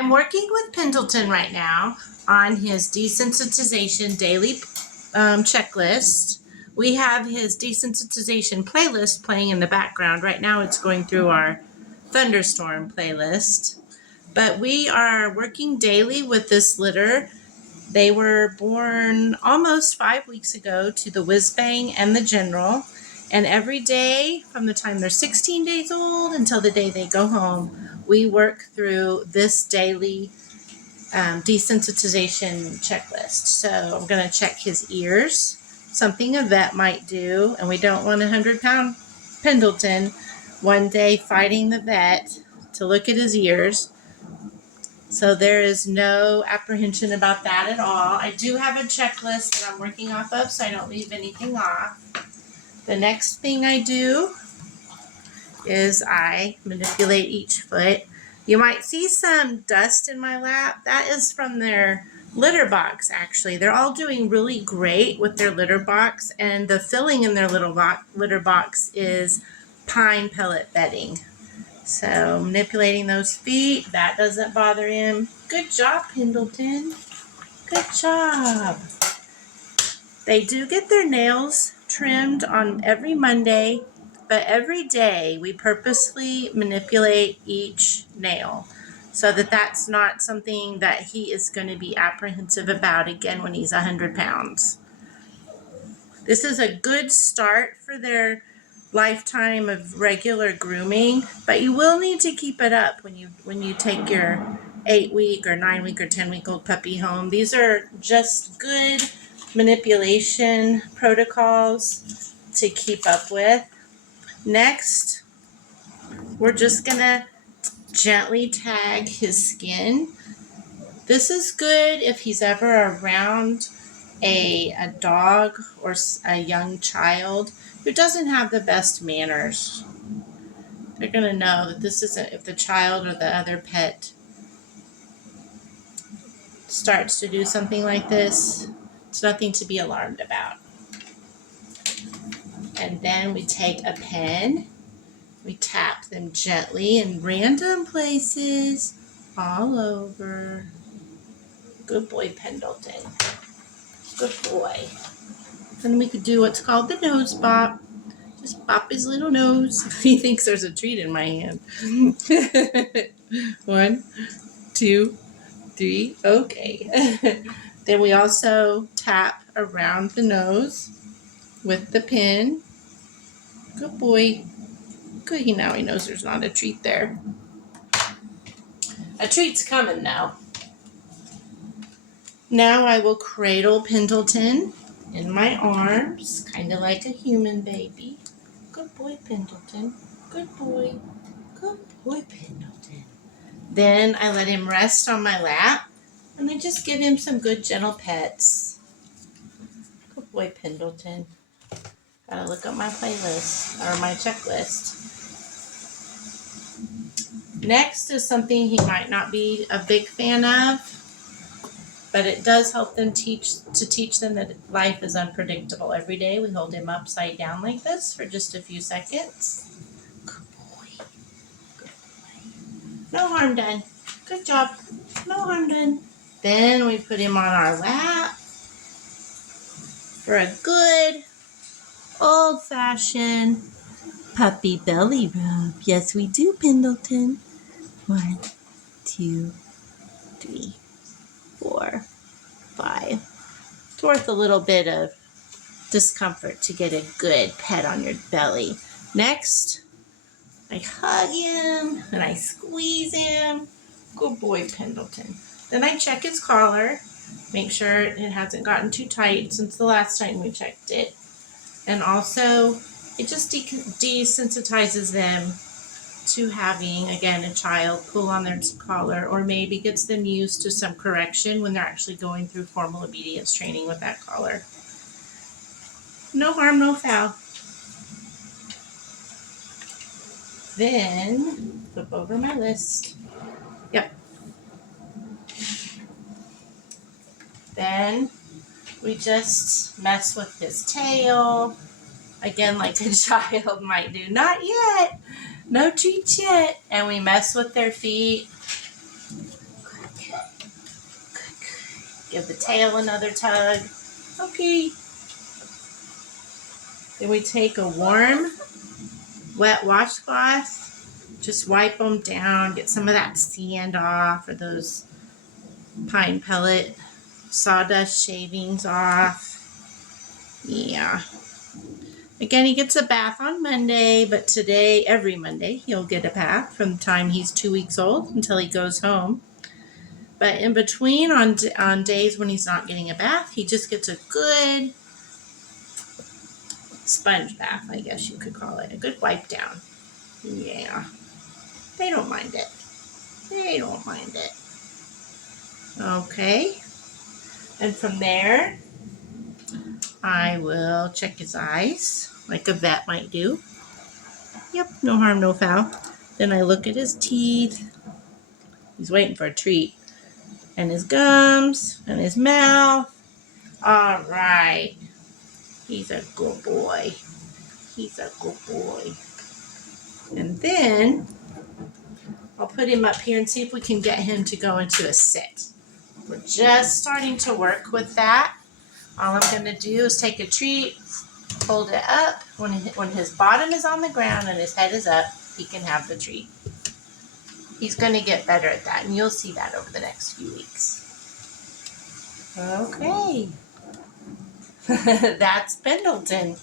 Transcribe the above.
I'm working with Pendleton right now on his desensitization daily checklist. We have his desensitization playlist playing in the background. Right now it's going through our thunderstorm playlist. But we are working daily with this litter. They were born almost 5 weeks ago to the Whiz Bang and the General. And every day from the time they're 16 days old until the day they go home, we work through this daily desensitization checklist. So I'm going to check his ears, something a vet might do, and we don't want a 100-pound Pendleton one day fighting the vet to look at his ears. So there is no apprehension about that at all. I do have a checklist that I'm working off of, so I don't leave anything off. The next thing I do is I manipulate each foot. You might see some dust in my lap. That is from their litter box, actually. They're all doing really great with their litter box, and the filling in their litter box is pine pellet bedding. So manipulating those feet, that doesn't bother him. Good job, Pendleton. Good job. They do get their nails trimmed on every Monday, but every day we purposely manipulate each nail so that that's not something that he is going to be apprehensive about again when he's 100 pounds. This is a good start for their lifetime of regular grooming, but you will need to keep it up when you take your 8-week or 9-week or 10-week-old puppy home. These are just good manipulation protocols to keep up with. Next, we're just gonna gently tag his skin. This is good if he's ever around a dog or a young child who doesn't have the best manners. They're gonna know that this isn't, if the child or the other pet starts to do something like this, it's nothing to be alarmed about. And then we take a pen, we tap them gently in random places all over. Good boy, Pendleton. Good boy. Then we could do what's called the nose bop. Just bop his little nose. He thinks there's a treat in my hand. 1, 2, 3. Okay. Then we also tap around the nose with the pin. Good boy. Good. Now he knows there's not a treat there. A treat's coming now. Now I will cradle Pendleton in my arms, kind of like a human baby. Good boy, Pendleton. Good boy. Good boy, Pendleton. Then I let him rest on my lap, and I just give him some good, gentle pets. Good boy, Pendleton. Gotta look at my playlist, or my checklist. Next is something he might not be a big fan of, but it does help them teach them that life is unpredictable. Every day we hold him upside down like this for just a few seconds. Good boy. Good boy. No harm done. Good job. No harm done. Then we put him on our lap for a good old-fashioned puppy belly rub. Yes, we do, Pendleton. 1, 2, 3, 4, 5. It's worth a little bit of discomfort to get a good pet on your belly. Next, I hug him and I squeeze him. Good boy, Pendleton. Then I check his collar, make sure it hasn't gotten too tight since the last time we checked it. And also, it just desensitizes them to having, again, a child pull on their collar, or maybe gets them used to some correction when they're actually going through formal obedience training with that collar. No harm, no foul. Then, flip over my list. Yep. Then, we just mess with his tail. Again, like a child might do. Not yet. No treats yet. And we mess with their feet. Good Give the tail another tug. Okay. Then we take a warm, wet washcloth. Just wipe them down. Get some of that sand off or those pine pellet sawdust shavings off. Yeah. Again, he gets a bath on Monday, but today, every Monday, he'll get a bath from the time he's 2 weeks old until he goes home. But in between, on days when he's not getting a bath, he just gets a good sponge bath, I guess you could call it. A good wipe down. Yeah. They don't mind it. They don't mind it. Okay. And from there, I will check his eyes, like a vet might do. Yep, no harm, no foul. Then I look at his teeth. He's waiting for a treat. And his gums, and his mouth. All right. He's a good boy. He's a good boy. And then I'll put him up here and see if we can get him to go into a sit. We're just starting to work with that. All I'm going to do is take a treat, hold it up. When his bottom is on the ground and his head is up, he can have the treat. He's going to get better at that, and you'll see that over the next few weeks. Okay. That's Pendleton.